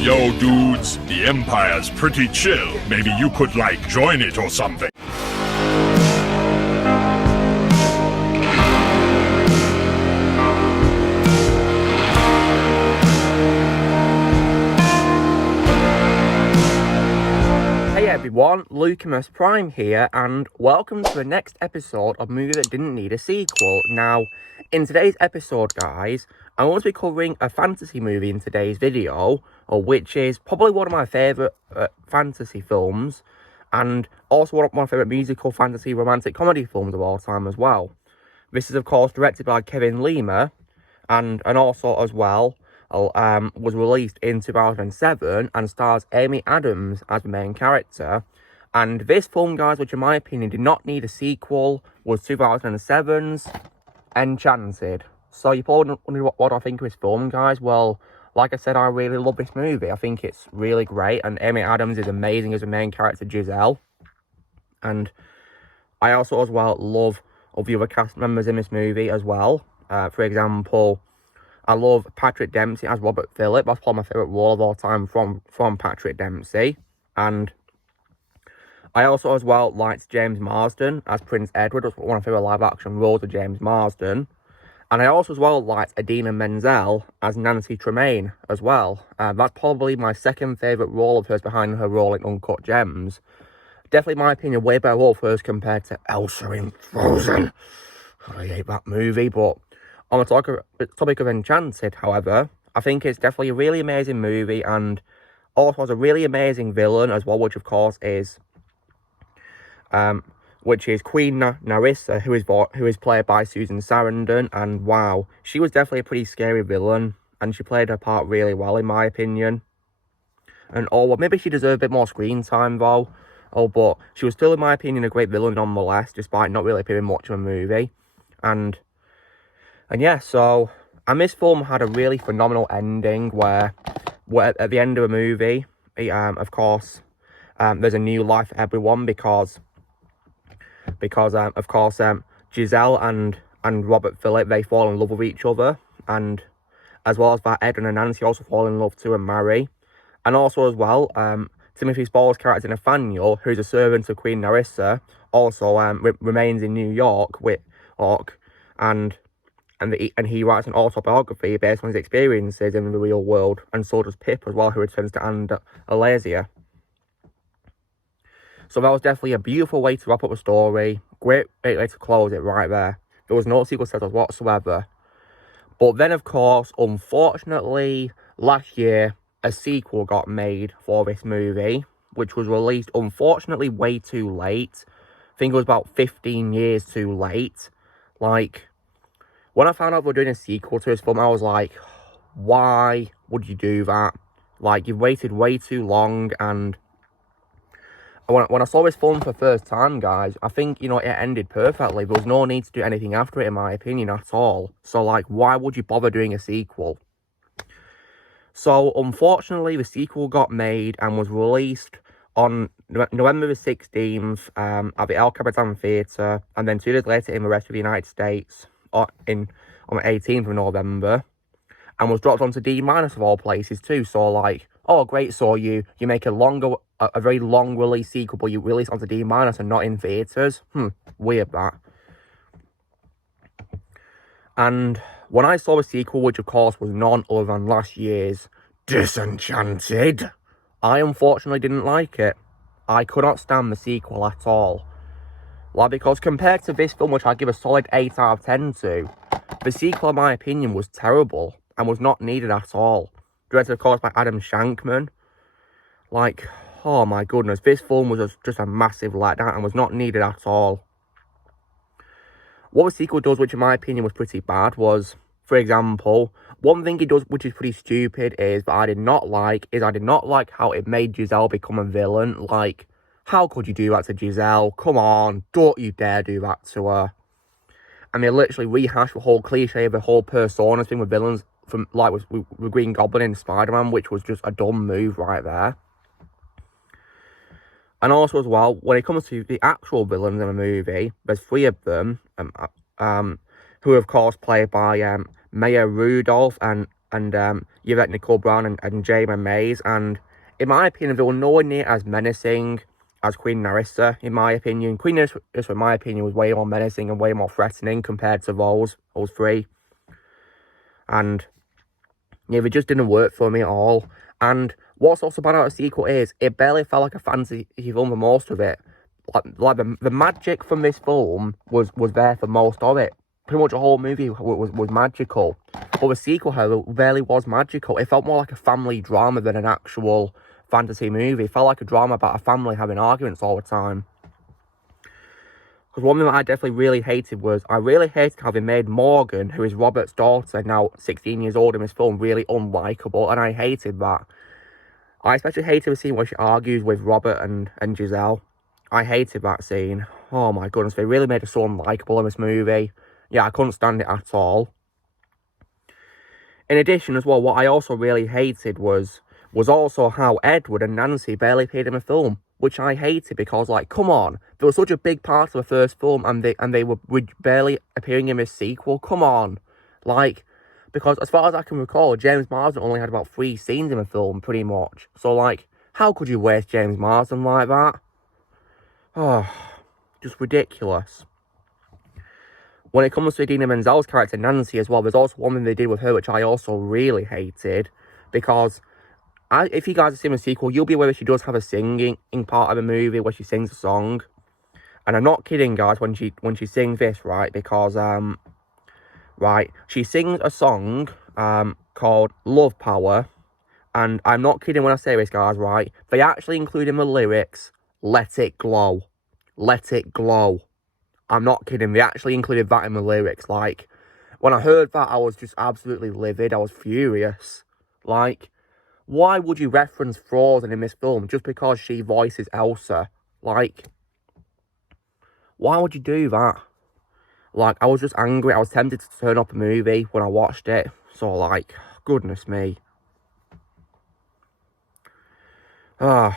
Yo, dudes, the Empire's pretty chill. Maybe you could, join it or something. Hey everyone, Lucamus Prime here, and welcome to the next episode of Movie That Didn't Need a Sequel. Now, in today's episode, guys, I'm going to be covering a fantasy movie in today's video, which is probably one of my favourite fantasy films, and also one of my favourite musical, fantasy, romantic comedy films of all time as well. This is, of course, directed by Kevin Lima, and also, as well, was released in 2007 and stars Amy Adams as the main character. And this film, guys, which in my opinion did not need a sequel, was 2007's Enchanted. So you're probably wondering what I think of this film, guys. Well, like I said, I really love this movie. I think it's really great, and Amy Adams is amazing as the main character, Giselle. And I also, as well, love all the other cast members in this movie as well. For example, I love Patrick Dempsey as Robert Phillip. That's probably my favourite role of all time from Patrick Dempsey. And I also, as well, liked James Marsden as Prince Edward. That's one of my favourite live-action roles of James Marsden. And I also, as well, liked Idina Menzel as Nancy Tremaine as well. That's probably my second favourite role of hers behind her role in Uncut Gems. Definitely, in my opinion, way better role for hers compared to Elsa in Frozen. I hate that movie, but on the topic of Enchanted, however, I think it's definitely a really amazing movie, and also has a really amazing villain as well, which of course is Queen Narissa, who is played by Susan Sarandon. And wow, she was definitely a pretty scary villain, and she played her part really well, in my opinion. And maybe she deserved a bit more screen time though. But she was still, in my opinion, a great villain nonetheless, despite not really appearing much in the movie. And yeah, and this film had a really phenomenal ending where at the end of the movie, of course, there's a new life for everyone because of course, Giselle and Robert Phillip, they fall in love with each other, and as well as that, Edwin and Nancy also fall in love too and marry. And also, as well, Timothy Spall's character Nathaniel, who's a servant of Queen Narissa, also remains in New York and he writes an autobiography based on his experiences in the real world, and so does Pip as well, who returns to Alasia. So that was definitely a beautiful way to wrap up the story. Great way to close it right there. There was no sequel set whatsoever. But then, of course, unfortunately, last year, a sequel got made for this movie, which was released, unfortunately, way too late. I think it was about 15 years too late. When I found out they were doing a sequel to this film, I was like, why would you do that? You've waited way too long, and when I saw this film for the first time, guys, I think, it ended perfectly. There was no need to do anything after it, in my opinion, at all. So, why would you bother doing a sequel? So, unfortunately, the sequel got made and was released on November the 16th at the El Capitan Theatre, and then 2 days later in the rest of the United States on the 18th of November, and was dropped onto D- of all places too. So, oh great, so you make a very long release sequel, but you release onto D- and not in theatres. Weird that. And when I saw the sequel, which of course was none other than last year's Disenchanted, I unfortunately didn't like it. I could not stand the sequel at all. Because compared to this film, which I give a solid 8 out of 10 to, the sequel, in my opinion, was terrible and was not needed at all. Directed, of course, by Adam Shankman. Oh my goodness, this film was just a massive letdown and was not needed at all. What the sequel does, which in my opinion was pretty bad, was, for example, one thing it does which is pretty stupid is I did not like how it made Giselle become a villain. How could you do that to Giselle? Come on, don't you dare do that to her. And they literally rehashed the whole cliche of the whole Persona thing with villains from with Green Goblin and Spider-Man, which was just a dumb move right there. And also, as well, when it comes to the actual villains in the movie, there's 3 of them, who are, of course, played by Maya Rudolph and you've got Nicole Brown and Jamie Mays, and in my opinion, they were nowhere near as menacing as Queen Narissa, in my opinion. Queen Narissa, in my opinion, was way more menacing and way more threatening compared to those three. And yeah, they just didn't work for me at all. And what's also bad about the sequel is it barely felt like a fantasy film for most of it. Like the magic from this film was there for most of it. Pretty much the whole movie was magical. But the sequel, however, barely was magical. It felt more like a family drama than an actual fantasy movie. It felt like a drama about a family having arguments all the time. Because one thing that I definitely really hated was, I really hated how they made Morgan, who is Robert's daughter, now 16 years old in this film, really unlikable, and I hated that. I especially hated the scene where she argues with Robert and Giselle. I hated that scene. Oh my goodness, they really made her so unlikable in this movie. Yeah, I couldn't stand it at all. In addition as well, what I also really hated was also how Edward and Nancy barely appeared in the film, which I hated because, like, come on, they were such a big part of the first film, and they were barely appearing in this sequel. Come on, like, because as far as I can recall, James Marsden only had about 3 scenes in the film, pretty much. So, like, how could you waste James Marsden like that? Oh, just ridiculous. When it comes to Idina Menzel's character, Nancy, as well, there's also one thing they did with her, which I also really hated, because if you guys have seen the sequel, you'll be aware that she does have a singing part of the movie where she sings a song. And I'm not kidding, guys, when she sings this, right? Because, right, she sings a song, called Love Power. And I'm not kidding when I say this, guys, right? They actually include in the lyrics, let it glow. Let it glow. I'm not kidding. They actually included that in the lyrics. Like, when I heard that, I was just absolutely livid. I was furious. Like, why would you reference Frozen in this film just because she voices Elsa? Like, why would you do that? Like, I was just angry. I was tempted to turn off the movie when I watched it. So, like, goodness me. Like,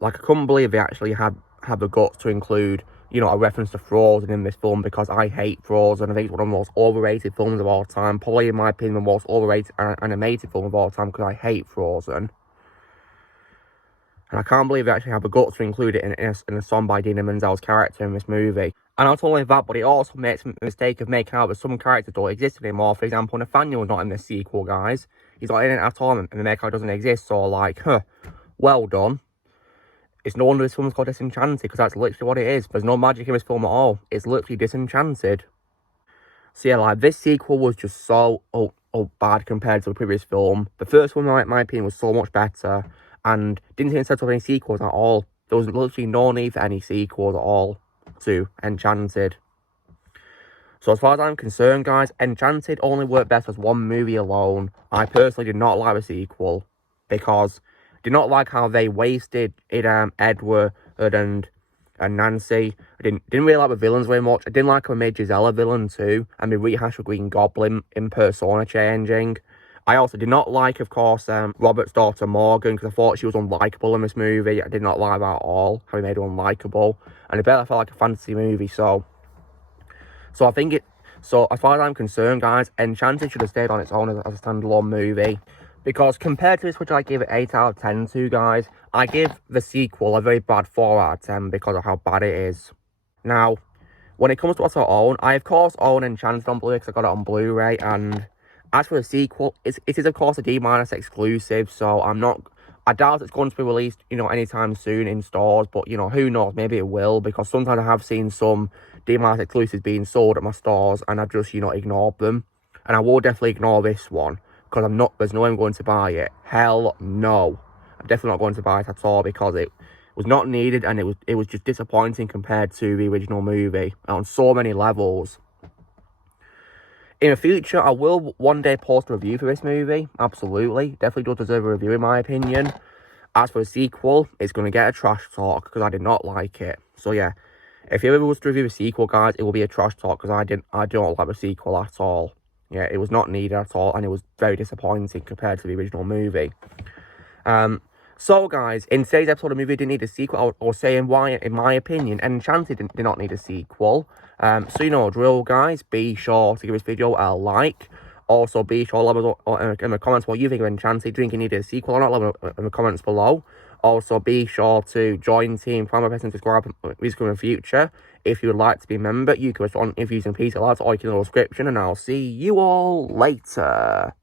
I couldn't believe they actually had the guts to include, you know, a reference to Frozen in this film, because I hate Frozen. I think it's one of the most overrated films of all time. Probably, in my opinion, the most overrated animated film of all time, because I hate Frozen. And I can't believe they actually have the guts to include it in a song by Idina Menzel's character in this movie. And not only that, but it also makes the mistake of making out that some characters don't exist anymore. For example, Nathaniel's not in this sequel, guys. He's not in it at all, and the make out doesn't exist. So, like, well done. It's no wonder this film's called Disenchanted, because that's literally what it is. There's no magic in this film at all. It's literally Disenchanted. So yeah, like, this sequel was just so bad compared to the previous film. The first one, in my opinion, was so much better, and didn't even set up any sequels at all. There was literally no need for any sequels at all to Enchanted. So as far as I'm concerned, guys, Enchanted only worked best as one movie alone. I personally did not like the sequel, because did not like how they wasted it, Edward and Nancy. I didn't really like the villains very much. I didn't like how they made Giselle a villain too, and they rehashed the Green Goblin in persona changing. I also did not like, of course, Robert's daughter Morgan, because I thought she was unlikable in this movie. I did not like that at all, how he made her unlikable. And it barely felt like a fantasy movie, so I think so as far as I'm concerned, guys, Enchanted should have stayed on its own as a standalone movie. Because compared to this, which I give it 8 out of 10 to, guys, I give the sequel a very bad 4 out of 10 because of how bad it is. Now, when it comes to what I own, I of course own Enchanted on Blu-ray because I got it on Blu-ray. And as for the sequel, it is of course a D- exclusive, so I doubt it's going to be released, you know, anytime soon in stores. But, you know, who knows, maybe it will, because sometimes I have seen some D- exclusives being sold at my stores, and I've just, you know, ignored them. And I will definitely ignore this one, because there's no way I'm going to buy it. Hell no. I'm definitely not going to buy it at all, because it was not needed, and it was just disappointing compared to the original movie on so many levels. In the future, I will one day post a review for this movie. Absolutely. Definitely does deserve a review, in my opinion. As for the sequel, it's going to get a trash talk, because I did not like it. So yeah, if you ever was to review a sequel, guys, it will be a trash talk, because I don't like the sequel at all. Yeah, it was not needed at all, and it was very disappointing compared to the original movie. So, guys, in today's episode of Movie Didn't Need a Sequel, I was saying why, in my opinion, Enchanted did not need a sequel. So, you know, drill, guys, be sure to give this video a like. Also, be sure to let us know in the comments what you think of Enchanted. Do you think it needed a sequel or not? Let me know in the comments below. Also, be sure to join Team Prime and subscribe in the future. If you would like to be a member, you can respond if using PC Lads or you can in the description, and I'll see you all later.